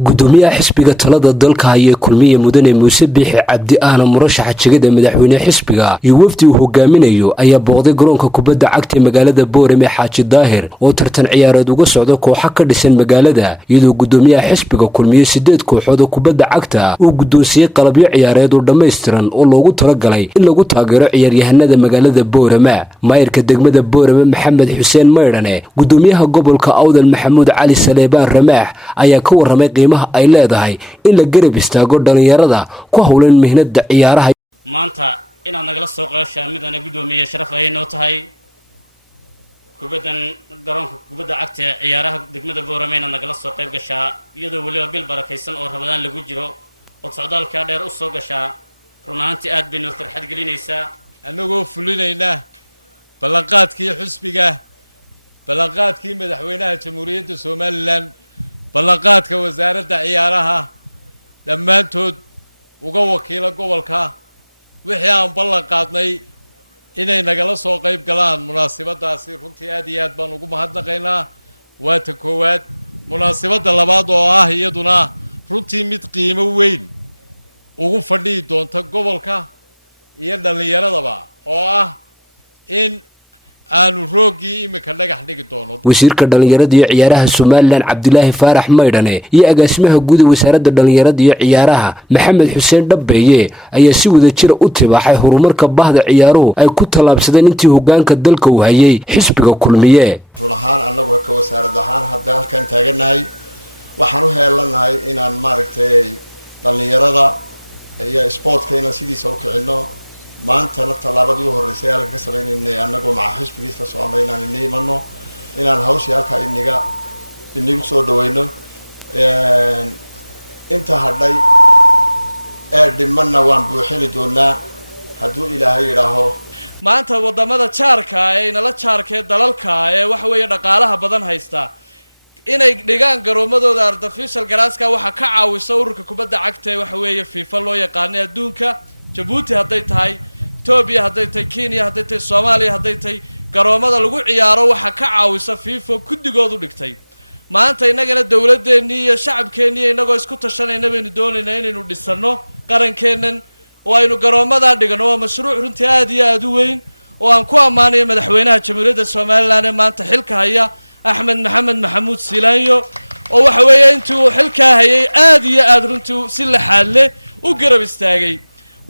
gudoomiyaha xisbiga talada dalka haya kulmiye mudane muuse biixi cabdi ahna murashaxa jegada madaxweyne xisbiga iyo wafdi uu hogaaminayo ayaa booqday garoonka kubadda cagta magaalada Boorame Xaaji Daahir oo tartan ciyaareed uga socdo kooxo ka dhisan magaalada iyadoo gudoomiyaha xisbiga kulmiye 8 kooxood oo kubadda cagta uu gudoonsiyay qalabyo ciyaareed oo dhameystiran oo loogu talagalay in lagu taageero ciyaaryahanada magaalada Boorame maayirka degmada Boorame Maxamed Xuseen Maydhane gudoomiyaha gobolka Awdal Maxamuud Cali Saleebaan Ramaax ayaa ka waramay ay leedahay in la garab istaago dhalinyarada ku hawlan mihnada ciyaaraha maanta inaad nagala soo qeeshaa midana gudoomiye sharaf ay noo tahay garoonka kubadda cagta ciyaaraha degmada Boorame inaad nagala soo qayb gashaa iyadoo waliba bil barakaysan oo Ramadaan lagu jiro oo socdaalka dheer u soo gashaa runaantii aad bay noo farxad gelinaysaa anagoo fulinayna ballanqaadkii xisbiga ballanqaadkii madaxweynaha jamhuuriyadda Soomaaliland ballanqaadka wasaaradda ciyaaraha dhammaantood uga wakiila gobolka wixii aan ballan qaadnay inay nagala soo qayb galaan munaasabadaasi runtii aad iyo aad baan ugu mahadnaqaynaa waa ta koowaad munaasabadda labaad oo ah iyaduna runtii mid qiimo weyn ugu fadhiyi doonta gobolka iyo dhallinyaradaba oo ah in aanu roogii imika dhagax dhigi doono wasiirka dhalinyarada iyo ciyaaraha Soomaaliland Cabdilaahi Faarax Maydhane iyo agaasimaha guud ee wasaaradda dhalinyarada iyo ciyaaraha Maxamed Xuseen Dhabeeye ayaa si wada jir u tibaaxay horumarka bahda ciyaaruhu ay ku talaabsadeen intii hoggaanka dalka uu hayay xisbiga kulmiye runahaan anagu ka wasaarad ahaan hadda halkan taaganahay waxaan u heelanahay inaan maaragtay dhalinyarada iyo sportka inaan sidiisa u kicino maantana talaabadii u horeysay halka ka sameeynay anagoo maca xisbigiisa soconay inaan niimano inaan hawshii halka inagu soo dhaweyno inta hadhay dhimanna waan buuxin doonaa hadduu Ilaahay yiraaho maanta wadamada jaarka ee inala jaarkee dalalka ee waxa weeye dhaqaalaha badan haysta inay dhigaan garoomadooda artificial grasska waxa ka caawisa ururka kubadda cagta waxa weeye FIFA loo yaqaan adduunka Djibouti hadday tahay Ethiopia hadday tahay Kenya hadday tahay Soomaaliya hadday tahay garoomada lagu ciyaaro waxa ka caawisa FIFA kudigoodu dhigtay maanta inagana dawladeennii iyo shacabkeennii inagoo isku tashanayna baynu doonaynaa inaynu dhisano qarankeennan oo aynu garoomada dhigano waa mashruuc runtii aad iyo aad u weyn oo aan ku amaanayo madaxweynaha jamhuuriyadda Soomaaliland ee maanta xilka haya Axmed Maxamed Maxamuud Silaanyo oo waxa weeye intuu xilka hayay aad iyo aad runtii si la xalle u garab istaagay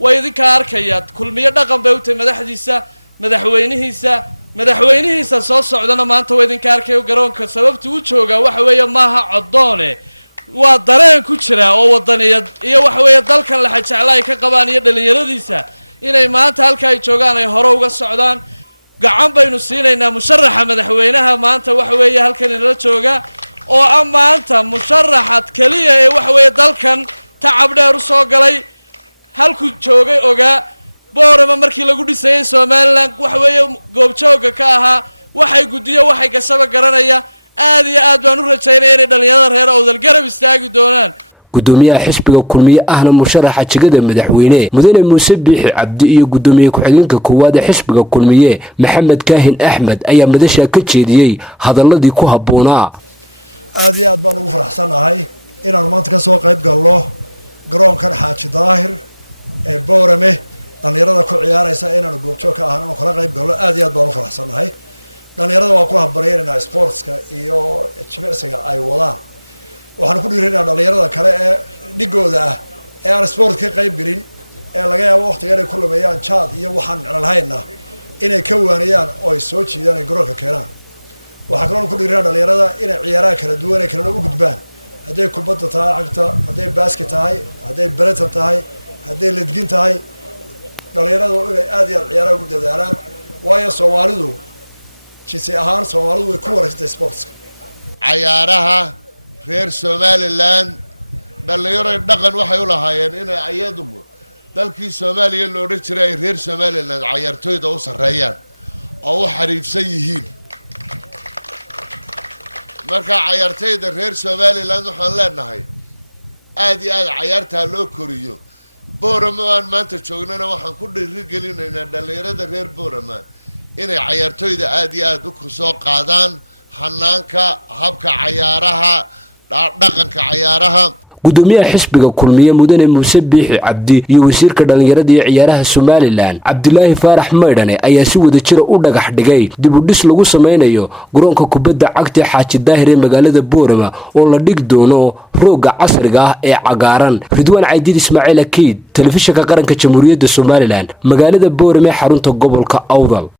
way idinka arkayaan kulmiye dhaqan bay u tahay madaxweynihiisa soo socdana maanta way idinka arkayo garoonka sababta uu jooga waxa weeye maaha codoone waa dareen ku jira oo wadaniyad iyo waxa weeye dalkan la xajaclay ka qabaan iyo dhalinyaradiisa inay maanta halka ay joogaan ay hore uga socdaan gacan baynu siinaynaa musharaxa madaxweynaha maanta waxa weeye halkan inala jooga oo maanta musharaxad kaliya ee waxa weeye dalkan tacab dheer u soo galay halku joogay ogaa Boorama markii lagu dhisay Soomaaliland waxa weeye goobjooga ka ahaa waxay gudiyo waxay gasaba garanaya aad iyo aad baan u rajaynaa inay dhalinyarada reer Awdal garab istaagi doonaan gudoomiyaha xisbiga kulmiye ahna musharaxa jegada madaxweyne mudane Muuse Biixi Cabdi iyo gudoomiye ku-xigeenka koowaad ee xisbiga kulmiye Maxamed Kaahin Axmed ayaa madasha ka jeediyay hadaladii ku haboonaa aad iyo aad baan ugu faraxsanahay inaan maanta ka soo qayb galno garoonkan Xaaji Daahir ee Boorame dhalinyarada ku ciyaaraysa inaan goobjoog ka ahaan kala qayb galno aad iyo aad baan u faraxsanahay dhalinyarada waa ku habareenaa sportska iyo jimicsiga ay wadaan waxaan ku dhiirinaynaa dhalinyarada kale ee dhigooda ah ee aan sport ka qayb gelin ee laga yaabo waqtiga ay ku lumeeyaan jaad iyo waxaan micno lahayna inay ka waaniyaan oo ay soo jiidaan ay garoonka keenaan waxaan kaloo ku dhiirinaynaa dhalinyarada inay ciyaaraha kala duwan ee kala u gudbaan hadday kubadda tahay cagta hadday basket tahay hadday baratan tahay hadday ledgin tahay dhalinyaradu inay aad iyo aad ciyaaraha ugu dadaalaan waayo Soomaalidu jinsi ahaan Soomaalidu way ku wareegtay sportska ciyaaraha reer Somaliland dhalinyaro dhaqan waxay u lahaayeen inay ayadu dalkii Soomaaliya loo odhan jiray reer Somaliland ciyaartooyda u sareeyaan oo u xariifsan yihiin marka ciyaartooyda reer Somaliland waxaan leenahay aad iyo aad ciyaarta loo koriyo Boorama aan maanta joognana waxaan ku dhiirigelinaynaa dhalinyarada reer Boorama inay ciyaartooyda aad iyo aad u soo qaadaan hanaanka habka ciyaaraha dhaqanka ciyaaraha. gudoomiyaha xisbiga kulmiye mudane muuse biixi cabdi iyo wasiirka dhalinyarada iyo ciyaaraha Somaliland Cabdilaahi Faarax Maydhane ayaa si wada jir u dhagax dhigay dib u dhis lagu sameynayo garoonka kubadda cagta Xaaji Daahir ee magaalada Boorama oo la dhig doono rooga casriga ah ee cagaaran. Ridwaan Caydid Ismaaciil Akiid, telefishinka qaranka Jamhuuriyadda Somaliland, magaalada Boorama xarunta gobolka Awdal.